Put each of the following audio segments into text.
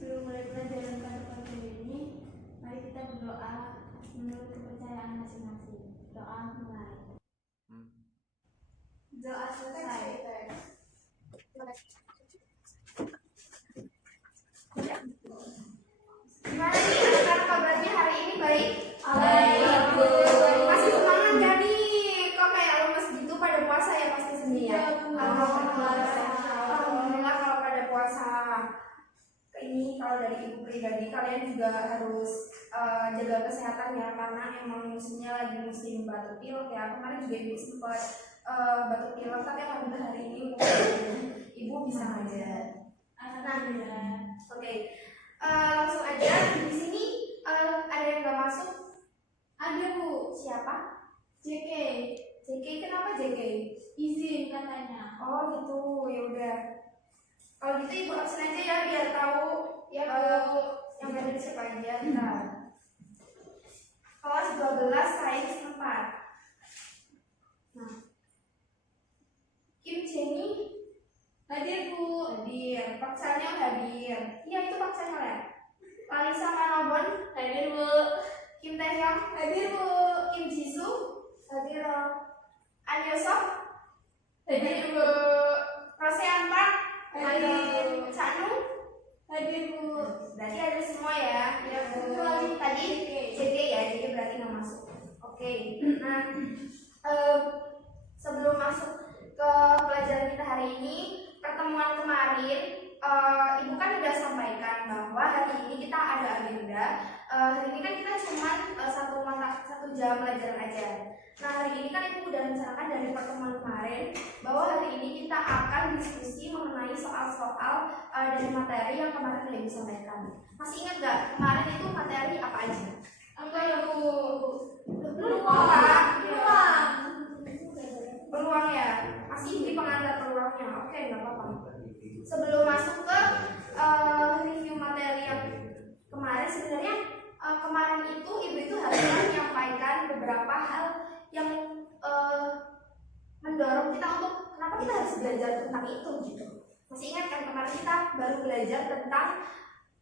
Sebelum mulai pelajaran kata-kata ini, mari kita berdoa menurut kepercayaan masing-masing. Doa mulai. Doa selesai. Gimana nih anak-anak kabarnya hari ini baik? Baik. Masih semangat gak nih? Kok kayak lemes gitu pada puasa ya pasti sini ya? Alhamdulillah kalau pada puasa. Ini kalau dari ibu pribadi kalian juga harus jaga kesehatan ya, karena emang musimnya lagi musim batuk pilek ya. Kemarin juga ibu sempat batuk pilek, tapi alhamdulillah hari ini ibu bisa ngajar. Alhamdulillah. Oke. Langsung aja di sini ada yang nggak masuk? Ada Bu. Siapa? JK. JK kenapa JK? Izin katanya. Oh gitu, ya udah. Kalau gitu ibu absen aja ya biar tahu ya yang ada siapa aja. Nah, kelas 12 sains 4. Nah, Kim Jenny hadir Bu. Hadir. Pak Chanel hadir. Iya itu Pak Chanel ya. Lalisa Manobon hadir Bu. Kim Taehyung hadir Bu. Kim Jisoo hadir. An Yosok hadir Bu. Rosean Park hadir. Canu hadir Bu. Berarti ada semua ya. Iya Bu. Tadi JD ya, jadi berarti nggak masuk. Oke. Nah, sebelum masuk ke pelajaran kita hari ini, pertemuan kemarin ibu kan sudah sampaikan bahwa hari ini kita ada agenda. Hari ini kan kita cuma satu jam pelajaran aja. Nah hari ini kan ibu sudah rencanakan dari pertemuan kemarin bahwa hari ini kita akan diskusi mengenai soal-soal dari materi yang kemarin sudah ibu sampaikan. Masih ingat nggak kemarin itu materi apa aja? Apa ya Bu? Peluang ya. Masih di pengantar peluangnya. Oke, nggak apa-apa. Sebelum masuk ke review materi yang kemarin, sebenarnya kemarin itu ibu itu harusnya menyampaikan beberapa hal yang mendorong kita untuk kenapa kita harus belajar tentang itu gitu. Masih ingat kan kemarin kita baru belajar tentang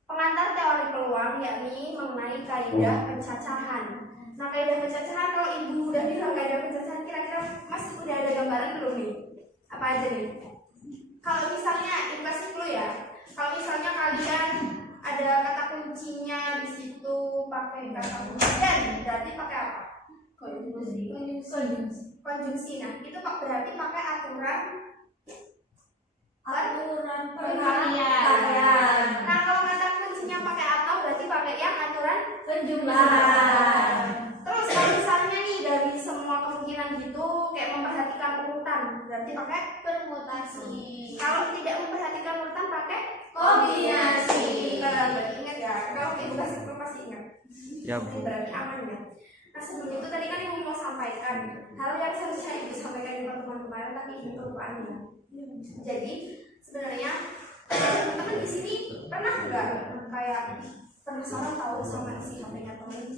pengantar teori peluang, yakni mengenai kaidah pencacahan. Nah kaidah pencacahan, kalau ibu udah bilang kaidah pencacahan, kira-kira mas udah ada gambaran belum nih? Apa aja nih? Kalau misalnya ibu kasih clue ya, kalau misalnya kalian ada kata kuncinya di situ pakai kata kunci dan berarti pakai apa? Konjungsi. Nah itu berarti pakai aturan penghalian. Nah kalau kata kuncinya pakai atau berarti pakai yang aturan penjumlahan. Terus kalau misalnya nih dari semua kemungkinan gitu kayak memperhatikan urutan berarti pakai permutasi. Kalau tidak memperhatikan urutan pakai kombinasi. Berarti ingat ya, kalau ibu kasih clue pasti ingat. Ya Bu. Berarti aman ya. Nah sebelum itu tadi kan ibu mau sampaikan hal yang seharusnya ibu sampaikan di pertemuan kemarin tapi ibu kelupaan ya. Jadi sebenarnya teman-teman di sini pernah nggak kayak penasaran tahu sama isi HP-nya teman?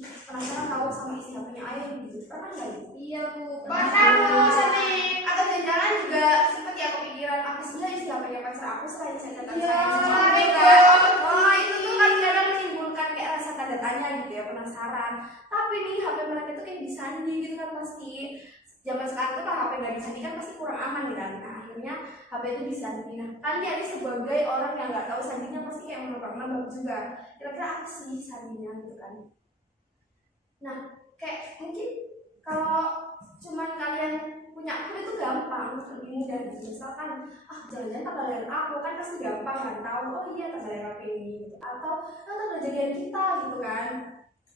Penasaran tahu sama isi HP-nya ayah gitu? Pernah nggak? Iya Bu. Pernah Bu. Sering. Atau jalan juga sempat ya kepikiran aku sebenarnya isi HP-nya pacar aku selain saya kata saya. Oh itu tuh kan kadang menimbulkan kayak rasa tanda tanya gitu ya, penasaran. Tapi nih HP mereka itu kayak disandi gitu kan pasti. Zaman sekarang tuh kalau HP nggak disandi kan pasti kurang aman gitu kan. Nah akhirnya HP itu disandi. Nah kan dia sebagai orang yang nggak tahu sandinya pasti kayak menebak-nebak juga. Kira-kira apa sih sandinya gitu kan? Nah kayak mungkin kalau cuman kalian punya akun itu gampang, lebih mudah gitu. Misalkan jangan-jangan tanggal lahir aku kan pasti gampang kan tahu. Oh iya tanggal lahir aku ini gitu. Atau tanggal jadian kita gitu kan.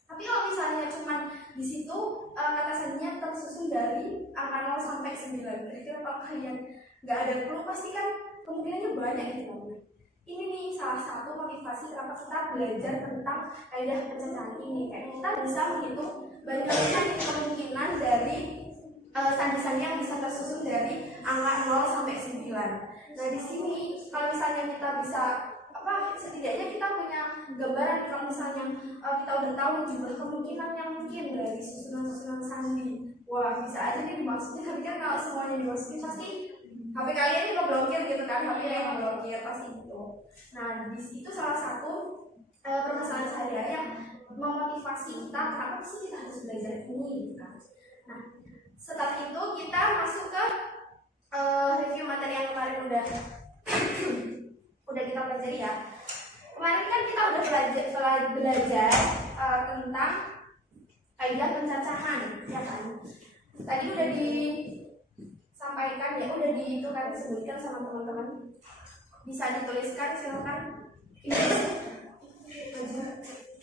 Tapi kalau misalnya cuman di situ kata sandinya tersusun dari angka 0 sampai 9. Kira-kira kalau kalian nggak ada clue pasti kan kemungkinannya banyak gitu kan. Ini nih salah satu motivasi kenapa kita belajar tentang kaidah pencacahan ini. Kayak kita bisa menghitung banyaknya kemungkinan dari sandi-sandi yang bisa tersusun dari angka 0 sampai 9. Nah di sini kalau misalnya kita bisa setidaknya kita punya gambaran kalau misalnya kita udah tahu jumlah kemungkinan yang mungkin dari susunan-susunan sandi. Wah bisa aja nih dimasukin, tapi kan kalau semuanya dimasukin pasti HP kalian juga blokir gitu kan, HP yang blokir pasti gitu. Nah di situ salah satu memotivasi kita kenapa sih kita harus belajar ini gitu kan. Nah, setelah itu kita masuk ke review materi yang kemarin udah kita pelajari ya. Kemarin kan kita udah belajar tentang kaidah pencacahan, ya kan? Tadi udah disampaikan ya, udah itu kan disebutkan sama teman-teman. Bisa dituliskan silakan.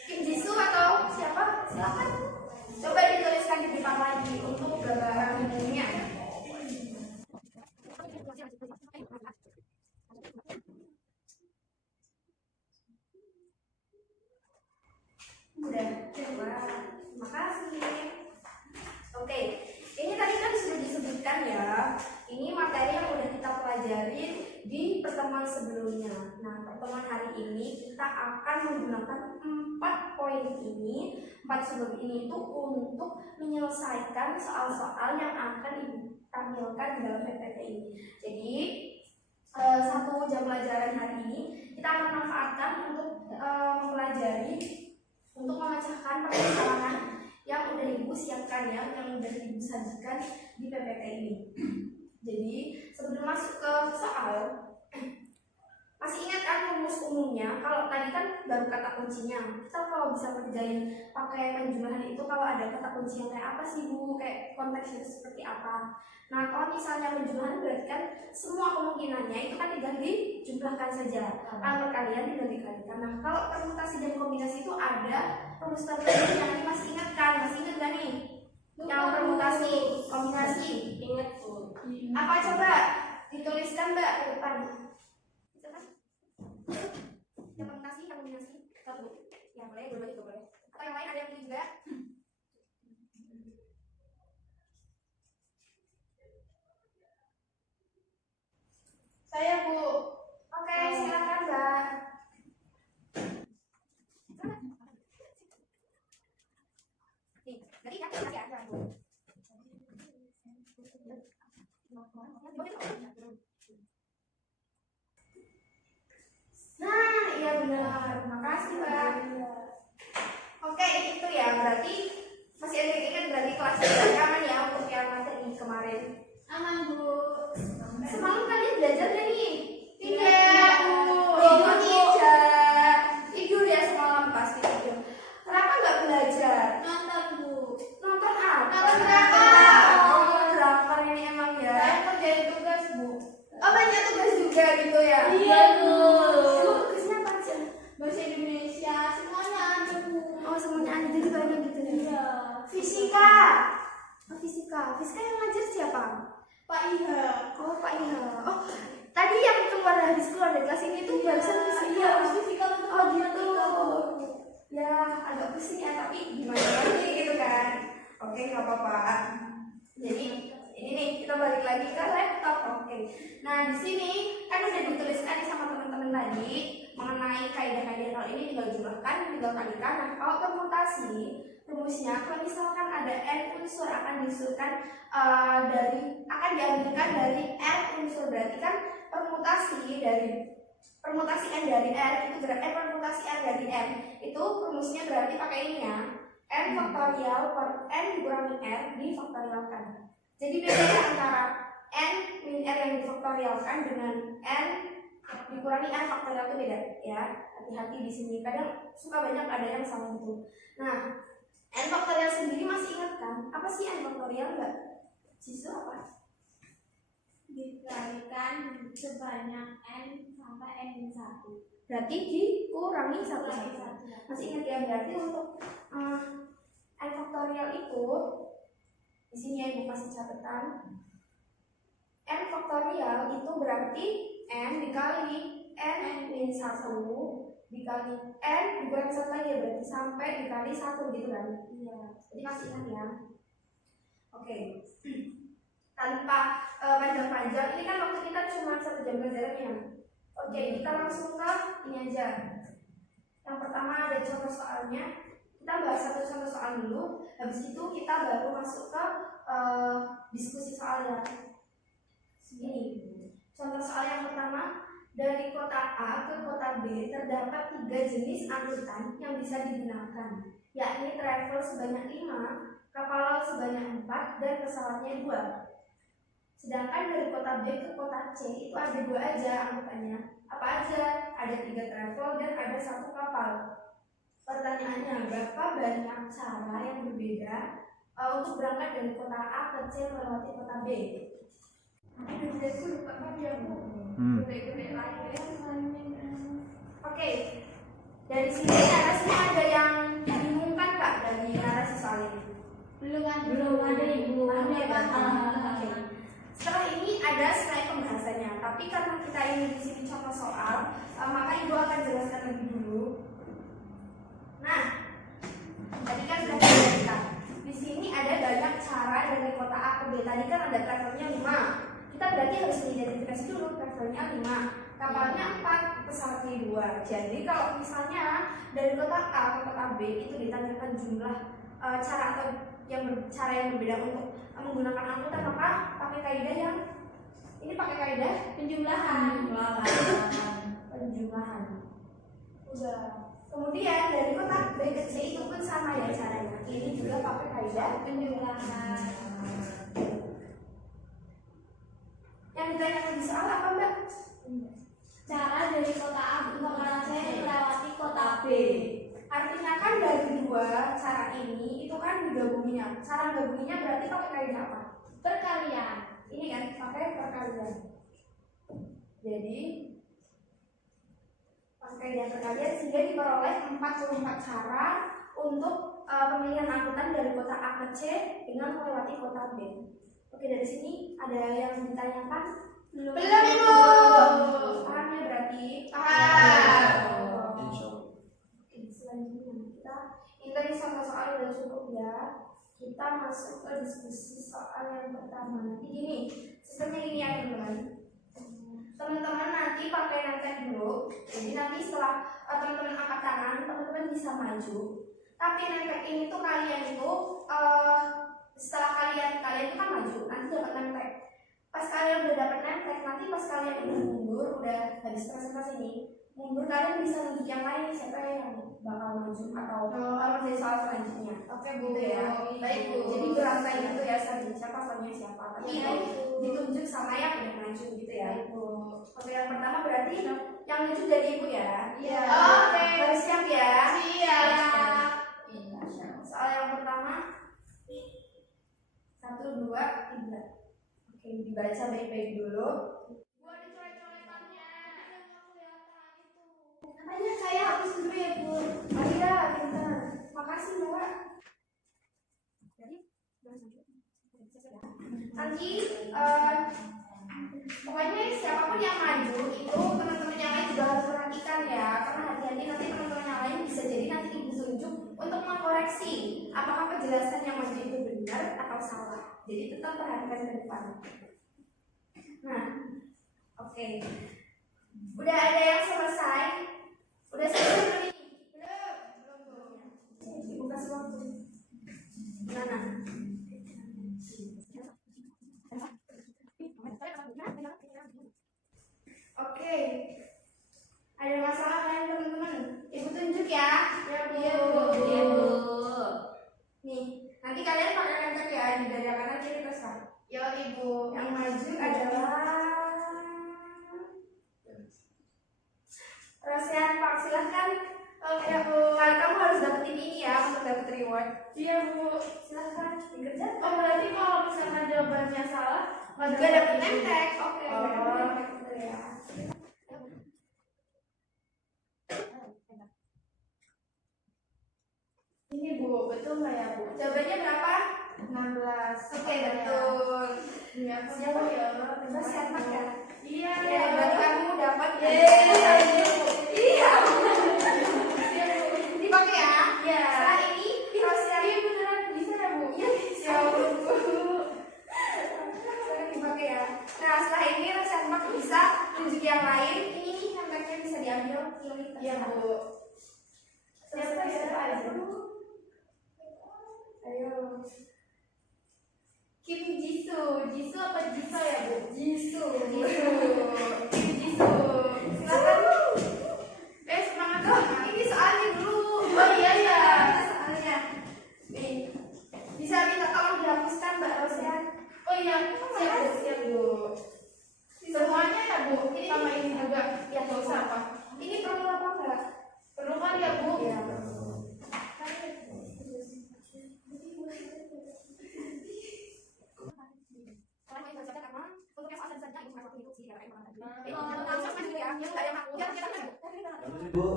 Kim Jisoo atau siapa? Silakan. Coba dituliskan di depan lagi untuk gambaran umumnya. Udah, terima kasih. Oke, ini tadi kan sudah disebutkan ya. Ini materi yang udah kita pelajari di pertemuan sebelumnya. Nah, pertemuan hari ini kita akan menggunakan 4 poin ini, 4 sumber ini itu untuk menyelesaikan soal-soal yang akan ditampilkan di dalam PPT ini. Jadi 1 jam pelajaran hari ini kita akan manfaatkan untuk mempelajari, untuk memecahkan permasalahan yang udah ibu siapkan ya, yang udah ibu sajikan di PPT ini. Jadi sebelum masuk ke soal, masih ingat kan rumus umumnya? Kalau tadi kan baru kata kuncinya. Kita kalau bisa kerjain pakai penjumlahan itu, kalau ada kata kunci yang kayak apa sih Bu? Kayak konteksnya seperti apa? Nah, kalau misalnya penjumlahan berarti kan semua kemungkinannya itu kan tinggal dijumlahkan saja. Kalau kalian tinggal dikalikan. Nah, kalau permutasi dan kombinasi itu ada rumus tertentunya. Ini masih ingat kan? Masih ingat gak nih? Yang permutasi, kombinasi. Ingat Bu. Apa coba dituliskan Mbak ke depan? Yang permutasi, yang kombinasi. Satu. Ya boleh, dua-duanya juga boleh. Atau yang lain ada yang pilih juga? Saya Bu. Oke, silakan Mbak. Nih, jadi ya, nah, iya benar. Makasih Mbak. Oke, itu ya berarti masih ada yang ingat berarti kelas aman ya untuk yang materi kemarin. Aman Bu. Semalam kalian belajar gak nih? Tidak, Bu. Tidur tidak. Tidur ya semalam pasti tidur. Kenapa nggak belajar? Nonton Bu. Nonton apa? Nonton drakor. Oh, drakor ini emang ya. Saya kerjain tugas Bu. Oh, banyak tugas juga gitu ya? Iya Bu. Tugasnya apa aja? Bahasa Indonesia semuanya ada Bu. Oh, semuanya ada jadi banyak gitu ya? Iya. Fisika. Oh, fisika. Fisika yang ngajar siapa? Pak Iha. Oh, Pak Iha. Oh, tadi yang keluar dari kelas ini tuh barusan fisika. Iya, fisika. Oh, gitu. Ya, agak pusing ya, tapi gimana lagi gitu kan? Oke, nggak apa-apa. Jadi ini nih kita balik lagi ke laptop. Oke. Nah, di sini kan udah dituliskan nih sama teman-teman tadi mengenai kaidah-kaidah. Kalau ini tinggal jumlahkan, tinggal kalikan. Nah, kalau permutasi rumusnya, kalau misalkan ada n unsur akan diusulkan akan diambilkan dari r unsur, berarti kan permutasi n dari r itu berarti permutasi r dari n itu rumusnya berarti pakai ini ya, n faktorial per n dikurangi r difaktorialkan. Jadi beda antara n min r yang difaktorialkan dengan n dikurangi r faktorial itu beda ya. Hati-hati di sini, kadang suka banyak ada yang salah gitu. Nah, n faktorial sendiri masih ingat kan? Apa sih n faktorial enggak? Siswa apa? Dikalikan sebanyak n sampai n-1. Berarti dikurangi satu. Masih ingat ya, berarti untuk n faktorial itu di sini ya Ibu kasih catatan. N faktorial itu berarti n dikali n min 1 dikali n dikurangi 1 lagi ya, berarti sampai dikali 1 gitu kan? Iya. Jadi masih ingat ya. Oke. Tanpa panjang-panjang, ini kan waktu kita cuma 1 jam pelajaran ya. Oke, kita langsung ke ini aja. Yang pertama ada contoh soalnya. Kita bahas satu contoh soal dulu. Habis itu kita baru masuk ke diskusi soalnya. Ini contoh soal yang pertama. Dari kota A ke kota B terdapat 3 jenis angkutan yang bisa digunakan, yakni travel sebanyak 5, kapal laut sebanyak 4, dan pesawatnya 2. Sedangkan dari kota B ke kota C itu ada 2 aja angkutannya. Apa aja? Ada 3 travel dan ada 1 kapal. Pertanyaannya, berapa banyak cara yang berbeda untuk berangkat dari kota A ke C melewati kota B? Oke, dari sini narasinya ada yang dibingungkan Kak dari narasi soal ini? Belum ada ibu. Oke. Setelah ini ada slide pembahasannya, tapi karena kita ini di sini contoh soal, maka ibu akan jelaskan lebih dulu. Nah, tadi kan sudah dijelaskan. Di sini ada banyak cara dari kota A ke B. Tadi kan ada travelnya 5. Kita berarti harus mengidentifikasi dulu travelnya 5, kapalnya 4, pesawatnya 2. Jadi kalau misalnya dari kota A ke kota B itu ditanyakan jumlah cara atau cara yang berbeda untuk menggunakan angkutan, maka pakai kaidah yang ini, pakai kaidah Penjumlahan. Udah. Kemudian dari kota B ke C itu pun sama ya caranya. Ini juga pakai kaidah Penjumlahan. Yang ditanyakan di soal apa Mbak? Cara dari kota A ke kota C melewati kota B. Artinya kan dari 2 cara ini itu kan digabunginya. Cara gabunginya berarti pakai kaidah apa? Perkalian. Ini kan pakai perkalian. Jadi pakai kaidah perkalian sehingga diperoleh 44 cara untuk pemilihan angkutan dari kota A ke C dengan melewati kota B. Oke, dari sini ada yang ditanyakan? Belum Ibu. Paham ya berarti? Paham. Oke, selanjutnya kita ini tadi soal udah cukup ya. Kita masuk ke diskusi soal yang pertama. Nanti gini, sistemnya gini ya teman-teman. Teman-teman nanti pakai nanti dulu. Jadi nanti setelah teman-teman angkat tangan, teman-teman bisa maju. Tapi nempel ini tuh kalian itu setelah kalian itu kan maju, nanti dapat nempel. Pas kalian udah dapat nempel, nanti pas kalian udah mundur, udah habis presentasi ini, mundur kalian bisa nunjuk yang lain siapa yang bakal maju atau kalau dari soal selanjutnya. Oke Bu ya. Baik Bu. Jadi berantai gitu ya, selanjutnya siapa. Tapi itu ditunjuk sama yang udah maju gitu ya Ibu. Oke, yang pertama berarti yang maju dari Ibu ya. Iya. Oke. Harus siap ya. Siap. Soal yang pertama 1, 2, 3. Oke, dibaca baik-baik dulu. Bu, ada coret-coretannya. Katanya saya hapus dulu ya Bu. Oh iya, pintar. Makasih Mbak. Nanti pokoknya siapapun yang maju itu teman-teman yang lain juga harus perhatikan ya, karena hati-hati nanti teman-teman yang lain bisa jadi nanti ibu tunjuk untuk mengkoreksi apakah penjelasan yang maju itu benar atau salah. Jadi tetap perhatikan ke depan. Nah, oke. Udah ada yang selesai? Udah selesai belum ini? Belum. Ibu kasih waktu. Mana? Oke. Ada masalah kalian teman-teman? Ibu tunjuk ya. Ya Bu. Ya Bu. Nih, nanti kalian pakai lentok ya di dada kanan kiri terserah. Ya Ibu. Yang maju adalah Rosian Pak, silahkan. Oke Bu. Kamu harus dapetin ini ya untuk dapet reward. Iya Bu. Silahkan dikerjakan. Oh berarti kalau misalnya jawabannya salah Gak dapet nentek. Oke. Oh. Gak dapet nentek gitu ya. Ini Bu, betul nggak ya Bu? Jawabannya berapa? 16. Oke, betul. Iya, Siapa ya? Bebas ya, Mak ya? Iya, Ya, berarti kamu dapat. Iya. Dipakai ya? Iya. Setelah ini, Rosian. Iya beneran bisa ya Bu? Iya, bisa. Ya Bu. Sekarang dipakai ya. Nah, setelah ini Rosian Mak bisa tunjuk yang lain. Ini nih, nempelnya bisa diambil. Pilih. Iya Bu. Siapa ya? Ayo. Kim Jisoo. Jisoo apa Jisoo ya Bu? Jisoo. Kim Jisoo. Silakan. Semangat dong. Ini soalnya dulu. Oh iya ya. Soalnya. Nih. Bisa minta tolong dihapuskan Mbak Rosia. Oh iya, siap Bu. Semuanya ya Bu. Ini sama ini juga. Ya nggak usah apa. Ini perlu apa enggak? Perlu kan ya Bu? Iya.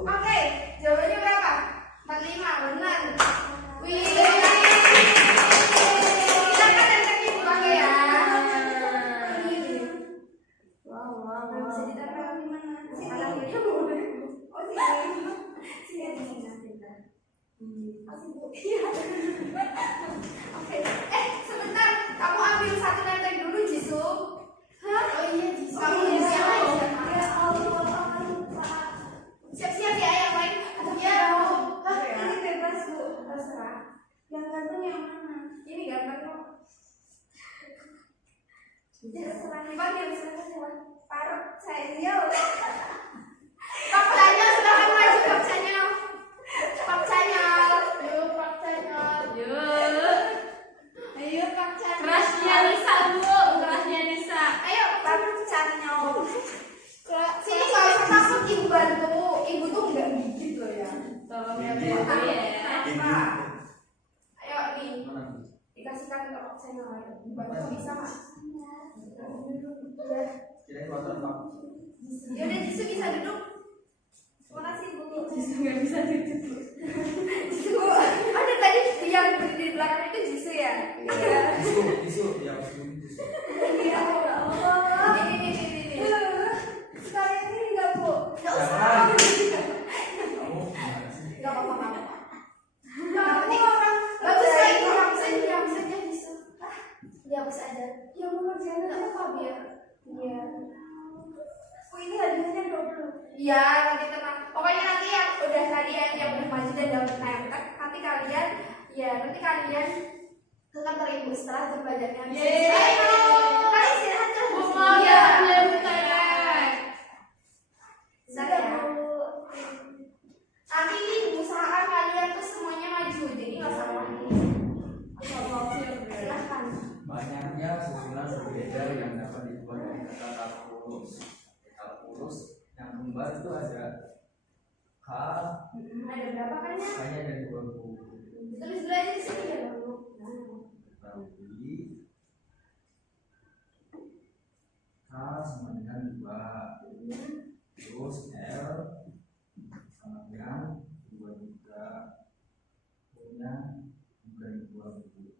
Oke, jawabannya berapa? 45, benar. Wih. Silakan yang dipakai ya. Wow. Bisa ditempel di mana? Sini. Oh, sini. Oke. Sebentar, kamu ambil satu lempeng dulu, Jisoo. Hah? Oh iya, Jisoo. Kamu siap aja. Ya Allah, siap-siap ya yang lain. Iya, Bu. Ini bebas, Bu. Terserah. Yang ganteng yang mana? Ini ganteng kok. Terserah. Dipanggil Parut saya. Pak Canyol, silakan maju Pak Canyol. Pak Canyol. Yuk Pak Canyol. Yuk. Ayo Pak Canyol. Kerasnya Nisa Bu, kerasnya Nisa. Ayo Pak Canyol. Sini nggak usah takut Ibu bantu. Ibu tuh nggak gigit loh ya. Tolong ya Bu. Ayo nih. Dikasihkan ke Pak Canyol. Bantu bisa nggak? Yaudah Jisoo bisa duduk. Terima kasih Bu. Jisoo nggak bisa duduk. Jisoo ada tadi yang di belakang itu Jisoo ya? Iya. Jisoo ya. Ya Allah. Ini. Sekali ini enggak Bu? Enggak usah. Enggak apa-apa. Bagus lagi dihapuskan ya Jisoo. Dihapus aja. Ya mau kerjaan enggak apa-apa biar. Iya. Oh ini hadiahnya double. Iya nanti tenang. Pokoknya nanti yang udah tadi yang udah maju dan dapat nempel, nanti kalian ke kantor Ibu setelah jam belajarnya. Ayo, kalian istirahat kan? Mau ya, Sudah Bu. Nanti ini usahakan kalian tuh semuanya maju, jadi nggak salah. Silahkan. Banyaknya susunan berbeda yang dapat dibuat dari kata kalkulus. Kalkulus yang kembar itu ada K. Ada berapa kan ya? Kayaknya ada 20. Tulis dulu aja di sini ya Bu. Bagi K sama dengan 2. Terus L sama dengan 2 juga. Punya juga 20.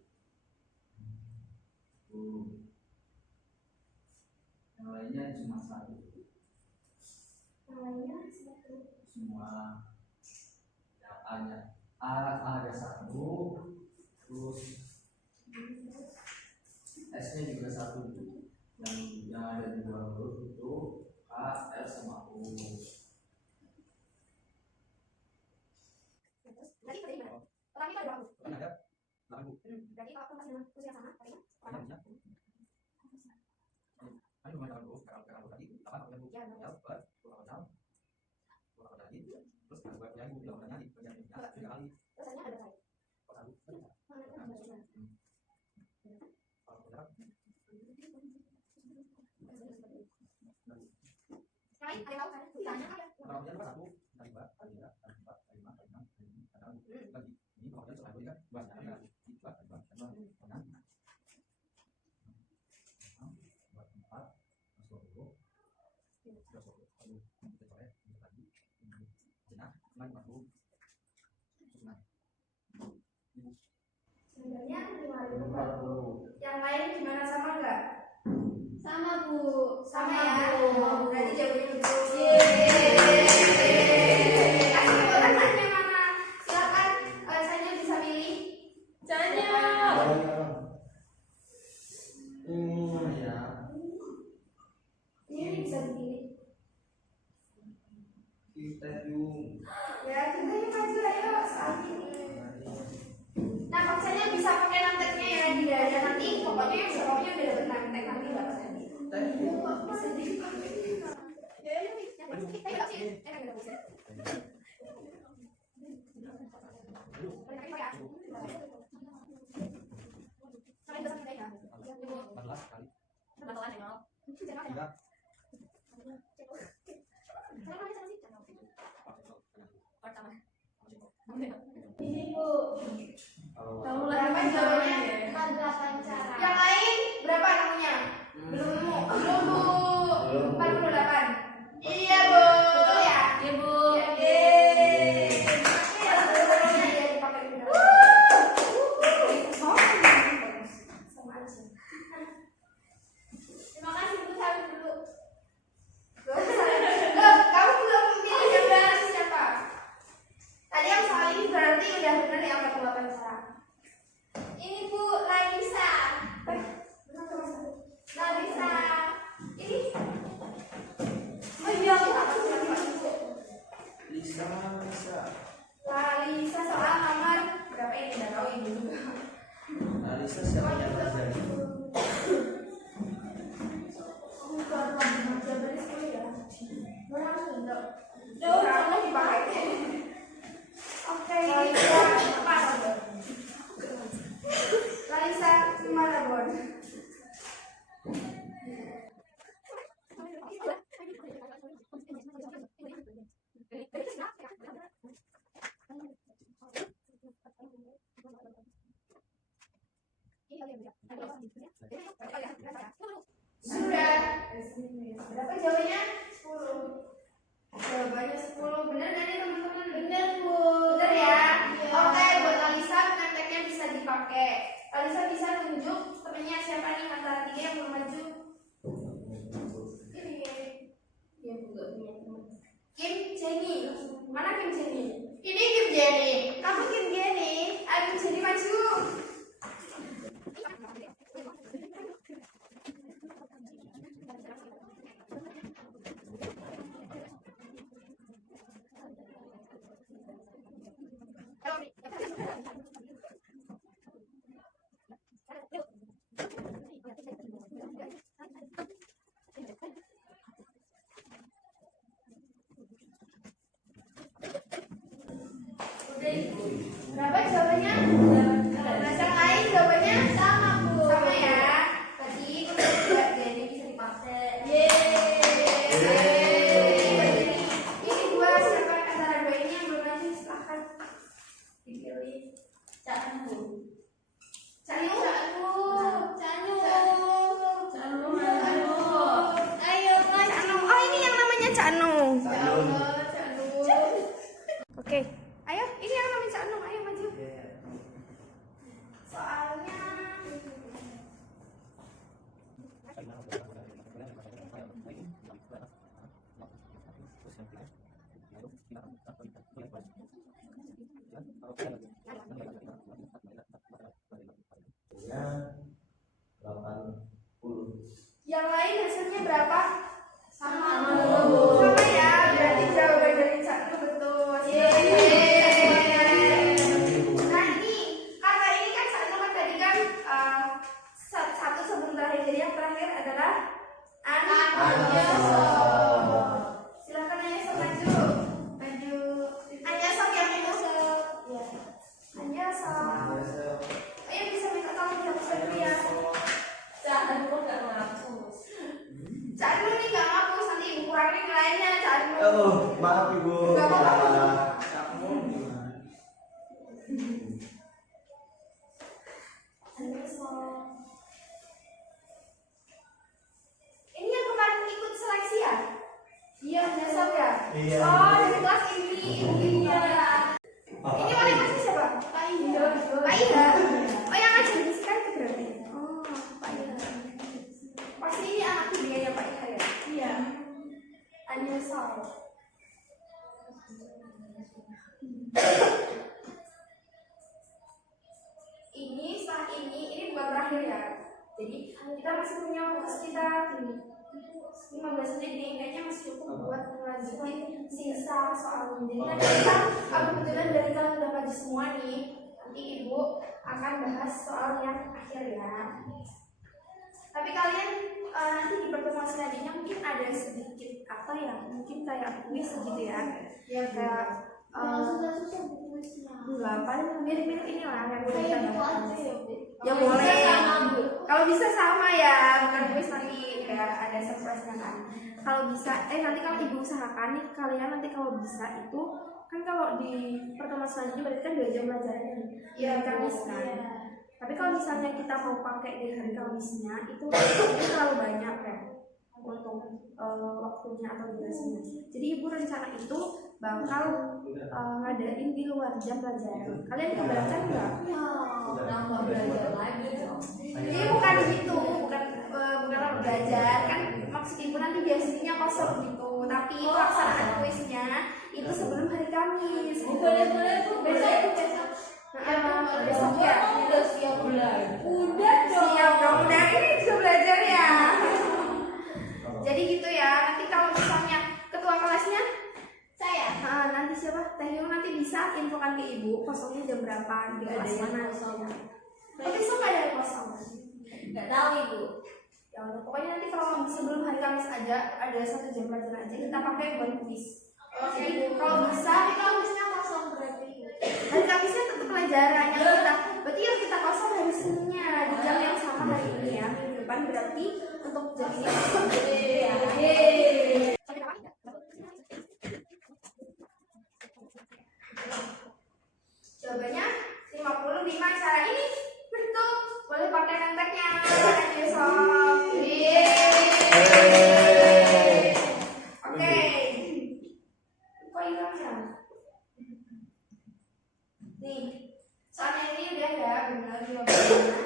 Yang lainnya cuma 1. Yang lainnya satu. Semua yang A ada 1, terus S nya juga 1. Yang ada di dua huruf itu K, L sama U. Berarti gimana? Orangnya ada berapa? Ada 8 Berarti kalau aku masih usia sama, artinya Kan cuma 8 huruf, kalau tadi 8 L per 2 tadi, terus buat nyanyi, bilang nyanyi, nyanyi 3 kali. rasanya ada saya. Lain ada tahu kan? Tanya ada. Sebenarnya 5.000. Yang lain gimana, sama nggak? Sama Bu. Sama ya. Bu. Berarti jawabannya betul. Kasih tepuk tangannya mana? Silakan, saya bisa pilih. Canyol. Ya. Ini bisa dipilih. Kita yuk. Ya, kita yuk maju ayo saat ini. Nah, paksanya bisa pakai nanteknya ya di dada nanti. Pokoknya yang sebelumnya udah dapet nantek nanti dapat nanti. Bisa dipakai. Ya, Ini Bu. Kamu berapa jawabannya? 48 cara. Yang lain berapa namanya? Belum nemu. Belum Bu. 48. Iya Bu. Betul ya? Iya Bu. Yeay. Seluruhnya ya dipakai benar. Sama aja. Terima kasih Bu, salim dulu. Loh, kamu belum memilih yang benar siapa? Tadi yang soal ini berarti udah benar yang 48 cara. Ini Bu, Larissa. Larissa. Ini Oh iya, Bu. Lisa. Lalisa soal nomor berapa ini? Udah tahu ini juga. Nah, Lisa siapa yang terjadi? Kamu dipakai. Oke, Lalisa Lalisa Malabon. Sudah. Berapa jawabannya? 10. Jawabannya 10. Benar nggak nih teman-teman? Bener Bu. Benar ya? Iya. Oke, buat Alisa kontaknya bisa dipakai. Alisa bisa tunjuk temennya siapa nih antara 3 yang belum maju. Ini dia juga punya teman. Kim Jenny. Mana Kim Jenny? Ini Kim Jenny. Kamu Kim Jenny. Ayo Kim Jenny maju. Berapa jawabannya? Yang lain jawabannya sama Bu. Sama ya. Tadi udah juga jadi bisa dipakai. Yeay. Ini dua siapa antara dua ini yang belum maju silahkan dipilih. Canu. Canu. Canu. Canu. Ayo maju. Canu. Oh ini yang namanya Canu. Salun. Oke. Ayo ini yang namanya Canu. Ayo maju. Soalnya Ya, 80. yang lain hasilnya berapa? Sama. Sama ya. Berarti jawaban dari Canu betul. Yeay. Nah ini karena ini kan Canu kan tadi kan satu sebelum terakhir, jadi yang terakhir adalah Anyoso. Silakan Anyoso maju. Maju. Anyoso yang Anyoso. Iya. Anyoso. Ayo bisa minta tolong dihapuskan dulu ya. Jangan Bu, nggak menghapus. Canu nih nggak ngapus, nanti ibu kurangin yang lainnya Canu. Oh, maaf Ibu. Nggak apa-apa. Kamu gimana? Anyoso. Ini yang kemarin ikut seleksi ya? Iya, Anyoso ya? Iya. Oh, dari kelas ini ya. Ini wali kelasnya siapa? Pak Ida. Pak Ida. Oh, yang ngajar fisika itu berarti. Oh, Pak Ida. Pasti ini anak kuliahnya Pak Ida ya? Iya. Anyoso. Ini setelah ini bukan terakhir ya. Jadi kita masih punya waktu sekitar 15 menit nih, kayaknya masih cukup buat melanjutin sisa soalnya. Jadi nanti kita kebetulan dari kalian udah maju semua nih, nanti ibu akan bahas soal yang akhir ya. Tapi kalian nanti di pertemuan selanjutnya mungkin ada sedikit apa ya, mungkin kayak kuis gitu ya. Ya kayak susah-susah bukunya. enggak, paling mirip-mirip ini lah yang udah kita Kayak gitu bahas. aja ya, Bu. Ya Kalau boleh. bisa sama, Bu. Kalau bisa sama ya, bukan kuis nanti kayak ada surprise-nya kan. Kalau bisa, nanti kalau ibu usahakan nih kalian nanti kalau bisa itu kan kalau di pertemuan selanjutnya berarti kan 2 jam pelajarannya nih. Iya, Hari Kamis kan. iya. Tapi kalau misalnya kita mau pakai di hari Kamisnya itu terlalu banyak kan untuk waktunya atau durasinya. Jadi ibu rencana itu bakal ngadain di luar jam pelajaran. Kalian keberatan nggak? Ya, nambah belajar lagi dong. Jadi bukan gitu, bukan belajar kan maksud ibu nanti biasanya kosong gitu. Tapi pelaksanaan kuisnya itu sebelum hari Kamis. Boleh, Bu. Besok ibu besok. Besok ya. Udah siap belajar. Udah dong. Siap dong, udah ini juga belajar ya. Jadi gitu ya, nanti kalau misalnya ketua kelasnya Saya. nanti siapa? Teh Yung nanti bisa infokan ke ibu kosongnya jam berapa di kelas mana. Tapi besok nggak ada yang kosong. Nggak tahu Ibu. Ya udah, pokoknya nanti kalau sebelum hari Kamis aja ada 1 jam pelajaran aja kita pakai buat kuis. Jadi kalau bisa Tapi kalau misalnya kosong berarti. hari Kamisnya tetap pelajaran yang kita, berarti yang kita kosong hari Seninnya di jam yang sama hari ini ya, minggu depan berarti untuk jam ini kosong. Jawabannya 55 cara ini betul. Boleh pakai nenteknya. Besok. Oke. Kok hilang ya? Nih, soalnya ini udah ya benar jawabannya.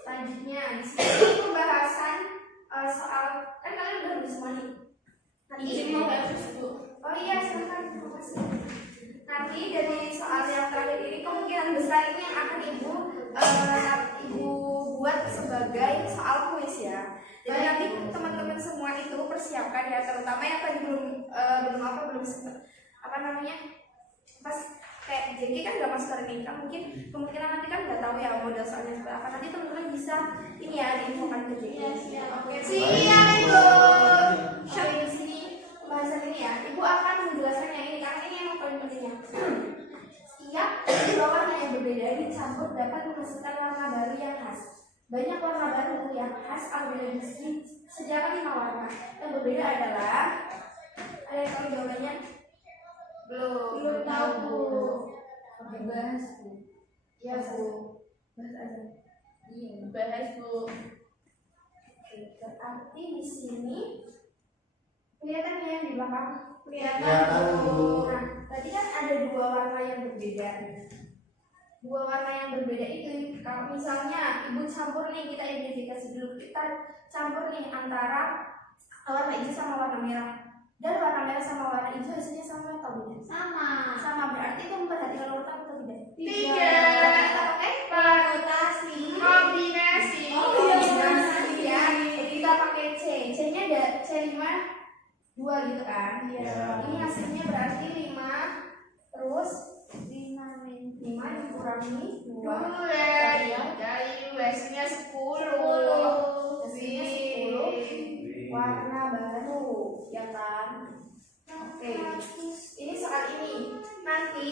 Selanjutnya di sini pembahasan soal kan kalian udah nulis semua nih. Izin mau versus Bu. Oh iya, silakan. Terima kasih. Nanti dari soal yang terakhir ini kemungkinan besar ini yang akan ibu buat sebagai soal kuis ya. Jadi nanti teman-teman semua itu persiapkan ya, terutama yang tadi belum pas kayak JG kan nggak masuk hari ini kan, mungkin kemungkinan nanti kan nggak tahu ya modal soalnya seperti apa. Nanti teman-teman bisa ini ya diinfokan ke JG. Oke. Siap ibu. Sampai di sini pembahasan ini ya. Ibu akan menjelaskannya ini karena ini yang paling pentingnya. Setiap dua warna yang berbeda dicampur dapat menghasilkan warna baru yang khas. Banyak warna baru yang khas apabila diisi sediakan 5 warna. Yang berbeda adalah, ada yang tahu jawabannya? Belum tahu Bu. Oke, bahas Bu. Iya Bu. Bahas aja. Iya, bahas Bu. Oke, berarti di sini kelihatan ya di belakang? Kelihatan Bu. Nah, tadi kan ada 2 warna yang berbeda. 2 warna yang berbeda itu, kalau misalnya ibu campur nih, kita identifikasi dulu, kita campur nih antara warna hijau sama warna merah, dan warna merah sama warna hijau hasilnya sama atau beda? Sama, berarti itu memperhatikan urutan atau tidak? Tidak. Kita pakai Permutasi. kombinasi. Oh, iya. Kombinasi ya. Jadi kita pakai C, C-nya ada C5 2 gitu kan? Iya. Ini hasilnya berarti 5, terus 5 dikurangi 2 Dari US-nya 10. hasilnya 10 warna baru ya kan. Oke, ini soal ini nanti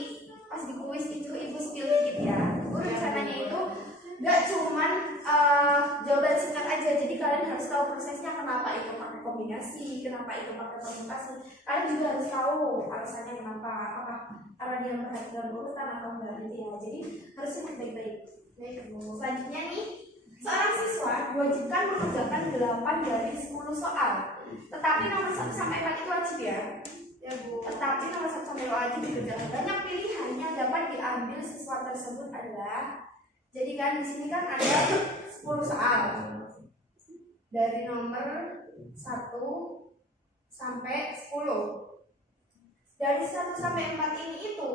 pas di kuis itu ibu spill dikit ya. Ibu rencananya itu gak cuman jawaban singkat aja, jadi kalian harus tahu prosesnya kenapa itu pakai kombinasi, kenapa itu pakai permutasi. Kalian juga harus tahu alasannya kenapa, apakah karena dia memperhatikan urutan atau enggak gitu ya. Jadi harus ingat baik-baik. Selanjutnya nih, seorang siswa diwajibkan mengerjakan 8 dari 10 soal. Tetapi nomor 1 sampai 4 itu wajib ya. Ya Bu. Tetapi nomor 1 sampai 5 wajib dikerjakan. Banyak pilihan yang dapat diambil siswa tersebut adalah, jadi kan di sini kan ada 10 soal. Dari nomor 1 sampai 10. Dari 1 sampai 4 ini itu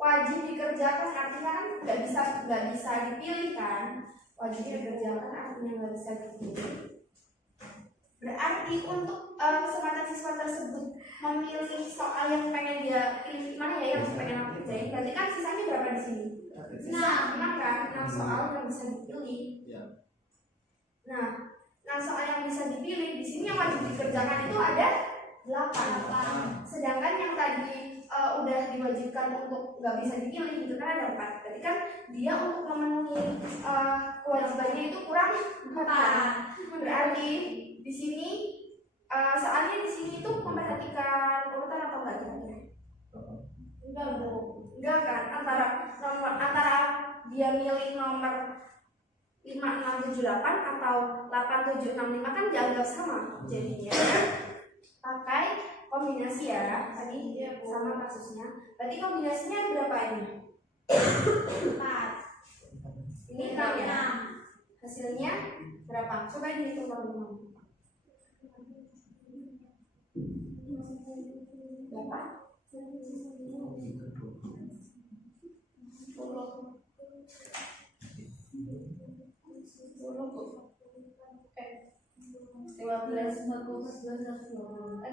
wajib dikerjakan, artinya kan nggak bisa dipilih kan. Wajib dikerjakan artinya nggak bisa dipilih. Berarti untuk kesempatan siswa tersebut memilih soal yang pengen dia pilih mana ya yang pengen aku kerjain, berarti kan sisanya berapa di sini? Nah, kan 6 soal yang bisa dipilih. Nah, soal yang bisa dipilih di sini yang wajib dikerjakan itu ada 8. Sedangkan yang tadi udah diwajibkan untuk nggak bisa dipilih itu kan ada 4. Berarti kan dia untuk memenuhi kewajibannya itu kurang 4. Berarti di sini soalnya di sini tuh memperhatikan urutan atau enggak kira-kira? Enggak, Bu. Enggak kan? Antara dia milih nomor 5, 6, 7, 8 atau 8, 7, 6, 5 kan dianggap sama. Jadinya pakai kombinasi ya tadi sama kasusnya. Berarti kombinasinya berapa ini? 4. Ini 6 ya. Hasilnya berapa? Coba dihitung teman-teman. Berapa?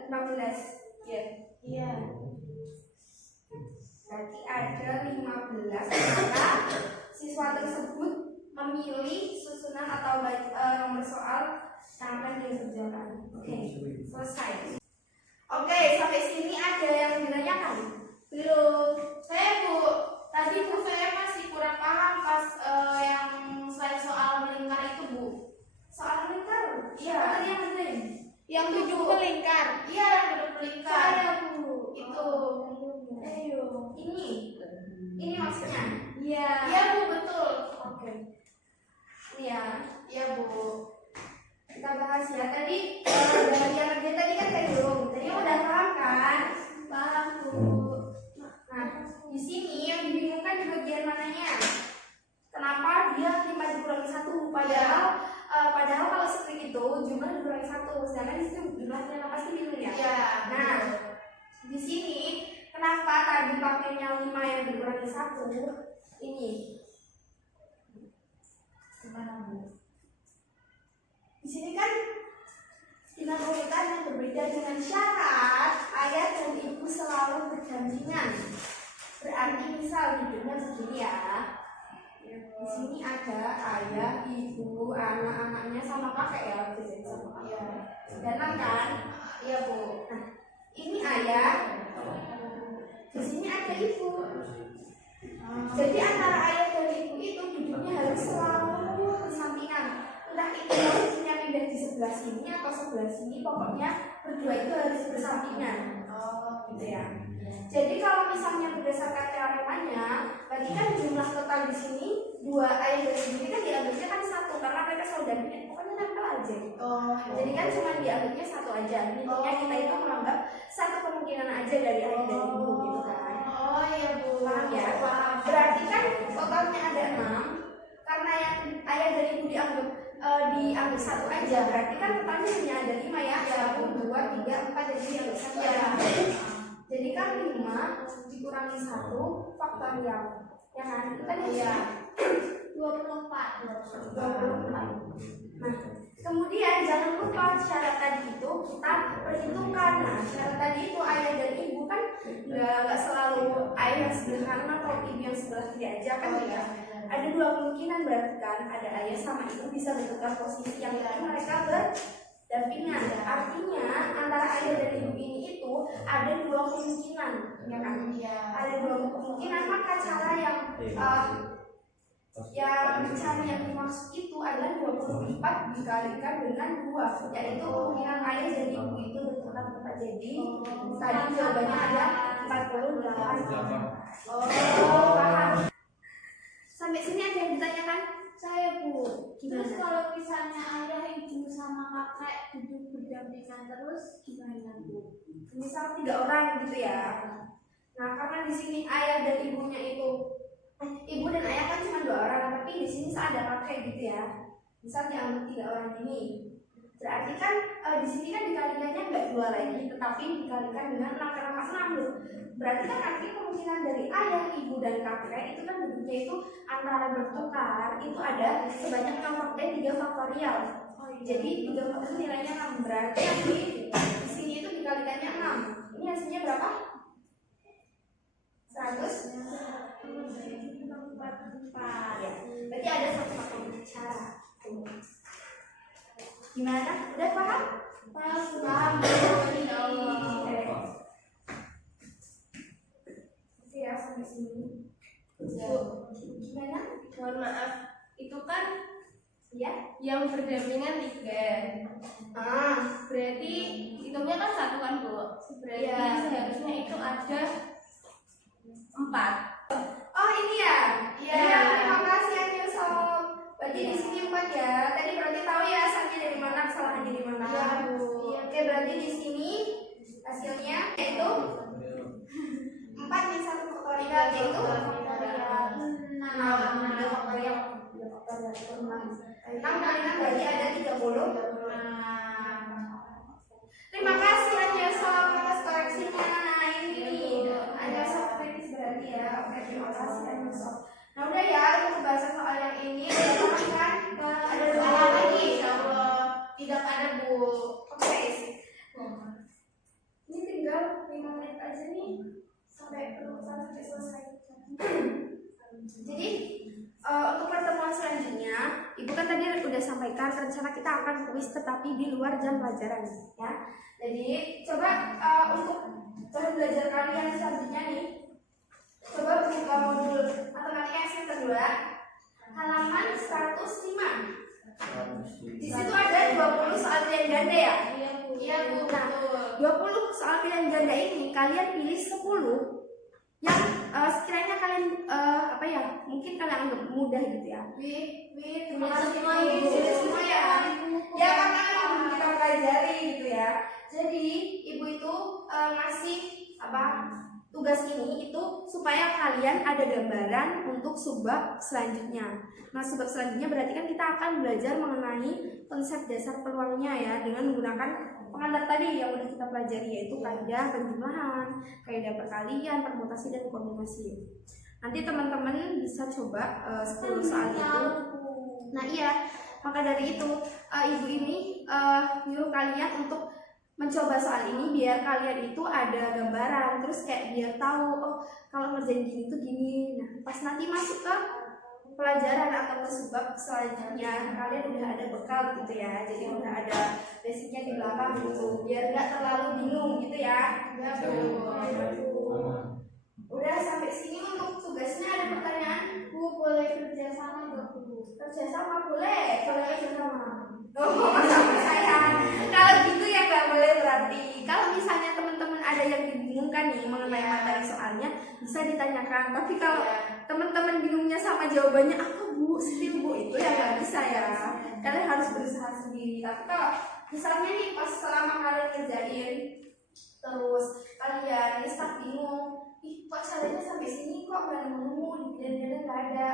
15 ya. Iya. Berarti ada 15 maka siswa tersebut memilih susunan atau nomor soal yang akan dia kerjakan. Oke, selesai. Oke, sampai sini ada yang ditanyakan? Belum. Saya Bu, tadi Bu saya masih kurang paham pas yang slide soal melingkar itu Bu. Soal melingkar? Iya. Tadi yang penting. Yang 7 melingkar. Iya, yang belum melingkar. Saya, Bu. Itu. Ayo. Ini maksudnya. Iya. Iya Bu, betul. Oke. Iya, iya Bu. Kita bahas ya tadi dari yang kerja tadi kan kayak belum. Tadi udah paham kan? Paham, Bu. Nah, di sini yang dibingungkan di bagian mananya? Kenapa dia 5 dikurangi 1? Padahal kalau seperti itu jumlah dikurangi 1, sedangkan di situ jumlahnya pasti bingung ya. Iya. Nah, di sini kenapa tadi pakainya 5 yang dikurangi 1? Ini. Gimana Bu? Di sini kan kita urutan yang berbeda dengan syarat ayah dan ibu selalu berdampingan. Berarti misal hidupnya begini ya. Di sini ada ayah, ibu, anak-anaknya sama kakek ya, jadi sama kakek. Dan kan? Iya Bu. Nah, ini ayah. Di sini ada ibu. Jadi antara ayah dan ibu itu duduknya harus selalu bersampingan. Entah itu posisinya pindah di sebelah sini atau sebelah sini, pokoknya berdua itu harus bersampingan. Oh, gitu ya. Jadi kalau misalnya berdasarkan teoremanya, berarti kan jumlah total di sini 2 ayah dan ibu ini kan diambilnya kan 1 karena mereka saudara. Pokoknya nempel aja. Oh, jadi kan cuma diambilnya 1 aja. Intinya kita itu menganggap 1 kemungkinan aja dari ayah dan ibu gitu kan. Oh iya Bu. Paham ya? Berarti kan totalnya ada 6. Karena yang ayah dan ibu diambil 1 aja, berarti kan totalnya hanya ada 5 ya. 1, 2, 3, 4 jadi diambil 1 aja. Jadi kan 5 dikurangi 1 faktorial. Ya kan? Kita Iya. 24. Nah, kemudian jangan lupa syarat tadi itu kita perhitungkan. Nah, syarat tadi itu ayah dan ibu kan nggak selalu ayah yang sebelah kanan atau ibu yang sebelah kiri aja kan ya. Ada 2 kemungkinan berarti kan ada ayah sama ibu bisa bertukar posisi yang lain mereka berdampingan. Artinya antara ayah dan ibu ini itu ada 2 kemungkinan, ya kan? Ada 2 kemungkinan maka cara yang cara yang dimaksud itu adalah 24 dikalikan dengan 2, yaitu kemungkinan ayah dan ibu itu bertukar tempat. Jadi tadi jawabannya ada 48. Oh, paham. Sampai sini ada yang ditanyakan? Saya Bu. Terus kalau misalnya ayah, ibu sama kakek duduk berdampingan terus gimana Bu? Misal 3 orang gitu ya. Nah, karena di sini ayah dan ibunya itu ibu dan ayah kan cuma 2 orang, tapi di sini ada kakek gitu ya. Misal diambil 3 orang ini. Berarti kan di sini kan dikalikannya nggak 2 lagi, tetapi dikalikan dengan 6 karena 6 loh. Berarti kan artinya kemungkinan dari ayah, ibu dan kakek itu kan duduknya itu antara bertukar itu ada sebanyak 3 faktorial. Jadi 3 faktorial nilainya 6. Berarti di sini itu dikalikannya 6. Ini hasilnya berapa? 144 ya. Berarti ada 1 faktor cara. Gimana? Udah paham? Paham. Ya Allah. Oke ya, sampai sini. Ya. Gimana? Mohon maaf, itu kan Ya? yang berdampingan 3. Berarti hitungnya kan 1 kan, Bu? Berarti Iya. seharusnya itu ada 4. Oh ini ya? Iya. Iya. Terima kasih Anya Sob. Berarti di sini 4 ya. Tadi berarti tahu ya asalnya dari mana, kesalahannya di mana. Iya, Bu. Iya. Oke, berarti di sini hasilnya yaitu 4 nih 1 faktorial yaitu 6 kali 6 berarti ada 30. Terima kasih Anya Sob atas koreksinya. Nah ini Anya Sob kritis berarti ya. Oke, terima kasih Anya Sob. Nah udah ya, untuk pembahasan soal yang ini udah paham kan? Ada soal lagi? Insya Allah tidak ada, Bu. Oke. Ini tinggal 5 menit aja nih sampai pertemuan sampai selesai. Jadi untuk pertemuan selanjutnya, Ibu kan tadi udah sampaikan rencana kita akan kuis tetapi di luar jam pelajaran ya. Jadi coba untuk bahan belajar kalian selanjutnya nih, coba buka modul matematika semester 2 halaman 105. Di situ ada 20 soal pilihan ganda ya. Iya, Bu. Nah, 20 soal pilihan ganda ini kalian pilih 10 yang sekiranya kalian mungkin kalian anggap mudah gitu ya. Terima kasih semua, Ibu. Ibu. Sudah semua ya. Ya karena memang kita pelajari gitu ya. Jadi Ibu itu ngasih tugas ini itu supaya kalian ada gambaran untuk subbab selanjutnya. Nah, subbab selanjutnya berarti kan kita akan belajar mengenai konsep dasar peluangnya ya dengan menggunakan pengantar tadi yang udah kita pelajari yaitu kaidah penjumlahan, kaidah perkalian, permutasi dan kombinasi. Nanti teman-teman bisa coba 10 soal itu. Nah iya, maka dari itu Ibu ini nyuruh kalian untuk mencoba soal ini biar kalian itu ada gambaran, terus kayak biar tahu oh kalau ngerjain gini tuh gini. Nah pas nanti masuk ke pelajaran atau ke subbab selanjutnya kalian udah ada bekal gitu ya, jadi udah ada basicnya di belakang gitu biar nggak terlalu bingung gitu ya. Ya, Bu. Udah sampai sini untuk tugasnya ada pertanyaan? Bu, boleh kerja sama nggak, Bu? Kerja sama boleh, boleh kerja sama. Oh, sama saya. Kalau gitu ya nggak boleh berarti. Kalau misalnya teman-teman ada yang dibingungkan nih mengenai materi soalnya bisa ditanyakan. Tapi kalau teman-teman bingungnya sama jawabannya apa Bu, spill Bu, itu ya nggak bisa ya. Kalian harus berusaha sendiri. Tapi kalau misalnya nih pas selama kalian kerjain terus kalian stuck bingung, ih kok caranya sampai sini kok nggak nemu di bidang-bidang nggak ada.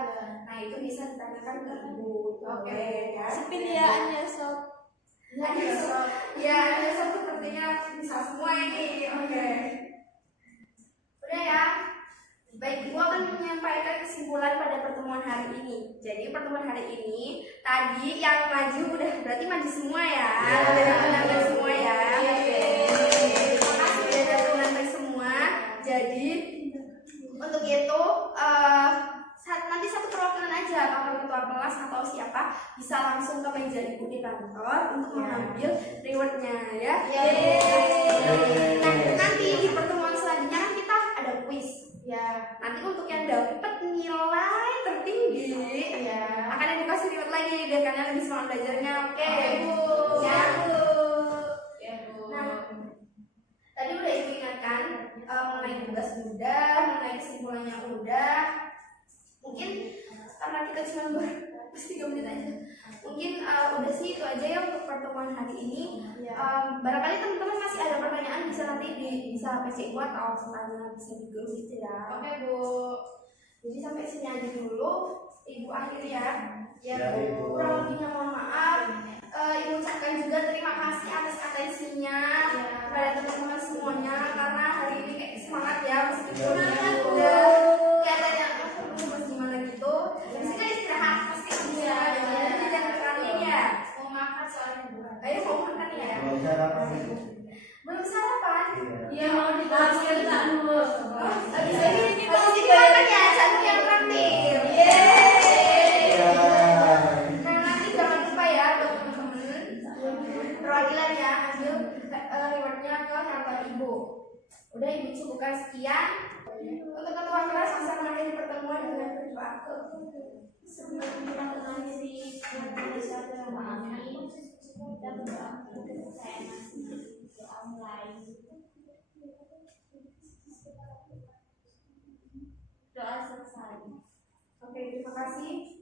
Nah itu bisa ditanyakan ke Ibu. Oke ya. Spill ya, Anya Sob. Ya Anya Sob sepertinya bisa semua ini. Oke. Udah ya. Baik, Ibu akan menyampaikan kesimpulan pada pertemuan hari ini. Jadi pertemuan hari ini tadi yang maju udah berarti maju semua ya. Udah menambah semua ya. Terima kasih udah menambah semua. Jadi untuk itu nanti satu perwakilan aja, apakah ketua kelas atau siapa bisa langsung ke meja Ibu di kantor untuk mengambil rewardnya ya. Nah nanti di pertemuan selanjutnya kan kita ada kuis. Ya, nanti untuk yang dapat nilai tertinggi akan dikasih reward lagi biar kalian lebih semangat belajarnya. Oke, Bu. Ya, Bu. Nah, tadi udah Ibu ingatkan mengenai tugas udah, mengenai kesimpulannya udah. Mungkin karena kita cuma pasti 3 menit aja. Mungkin udah sih itu aja ya untuk pertemuan hari ini. Barangkali teman-teman masih ada pertanyaan bisa nanti bisa PC buat atau tanya bisa di grup gitu ya. Oke, Bu. Jadi sampai sini aja dulu. Ibu akhiri ya. Ya, Bu. Kurang lebihnya mohon maaf. Ibu ucapkan juga terima kasih atas atensinya kepada teman-teman semuanya karena hari ini kayak semangat ya meskipun udah kelihatannya masih gimana gitu. Habis itu istirahat pasti bisa. Jadi jangan kangen ya. Mau makan soalnya, Bu. Ayo mau makan ya. Belum sarapan? Iya, mau dikasih tak dulu. Habis ini makan ya, satu yang terakhir. Nah nanti jangan lupa ya buat teman-teman kesibukan sekian. Untuk ketua kelas bisa mengakhiri pertemuan dengan berdoa. Sebelum kita mengakhiri Indonesia dengan amin, kita berdoa untuk saya masih doa mulai. Doa selesai. Oke, terima kasih.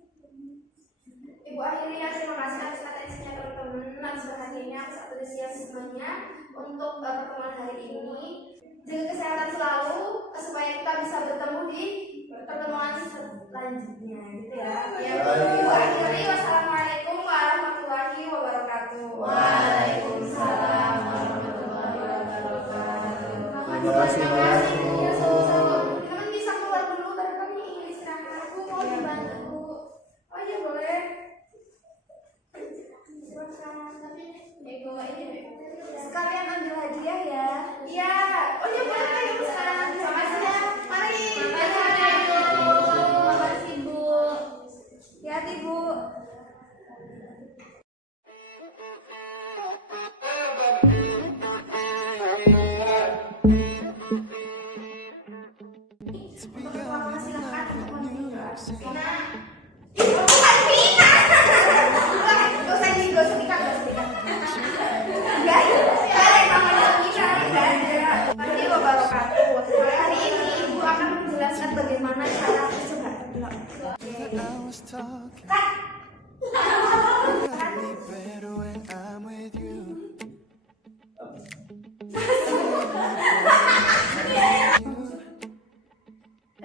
Ibu akhirnya terima kasih atas atensinya teman-teman, atas perhatiannya, atas antusiasmenya untuk pertemuan hari ini. Jaga kesehatan selalu supaya kita bisa bertemu di pertemuan selanjutnya, gitu ya. Ya, Ibu akhiri. Wassalamualaikum warahmatullahi wabarakatuh. Waalaikumsalam warahmatullahi wabarakatuh. Terima kasih. Teman bisa keluar dulu dari kami ingin istirahat. Aku mau dibantu. Oh iya boleh. Sekalian ambil hadiah ya. Iya. Oh iya boleh kan ibu sekarang. Sama saja. Mari. Terima kasih Bu. Hati-hati Bu. Untuk pertolongan silakan untuk menunjukkan. Vina. Oh, bukan Vina. Gak usah dikat. Enggak ada yang namanya Vina, enggak ada. Nanti wabarakatuh. Hari ini Ibu akan menjelaskan bagaimana cara coba. I was talking me better when I'm with you.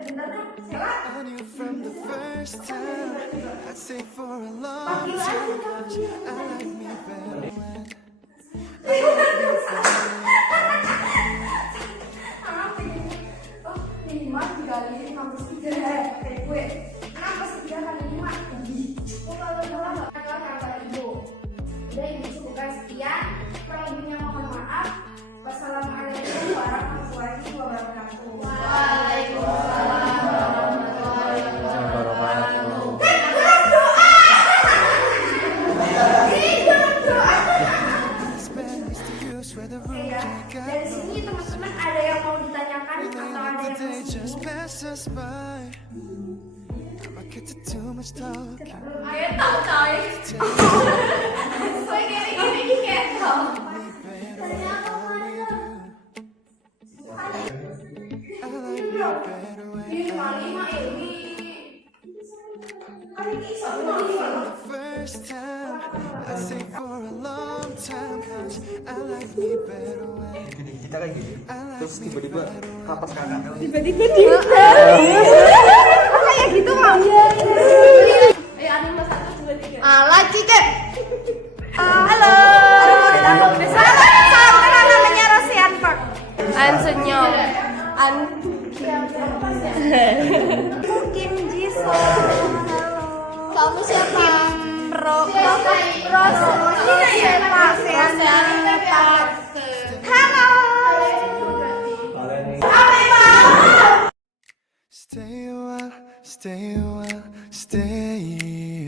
I knew from the first time I'd stay for a long time 'cause I like me better when Lima dikali 63 kayak gue. 63 kali 5 Oh kalau salah nggak adalah kata ibu. Udah ibu cukupkan sekian. Kurang lebihnya mohon maaf. Wassalamualaikum warahmatullahi wabarakatuh. Waalaikumsalam warahmatullahi wabarakatuh. Spanish to use where the room Ya, can't get dari sini teman-teman ada yang mau ditanyakan We atau let ada the yang day mau just pass us by. I get to too much talking. Ayo tahu coy. Soalnya gini kayak tahu. I like me better when Ini cuma 5 ini. Kali ini sama the first time I stay for a long time 'cause I like me better when Gini kita kayak gini. I like Terus me tiba-tiba better when kapas kanan. kayak gitu mah. Ayo anu 1 2 3. Ala Cicep. Halo. Salam kenal namanya Rosian Park. An senyum. An Kim Jisoo. kamu siapa? Ros. Halo. Stay a while, stay a while, stay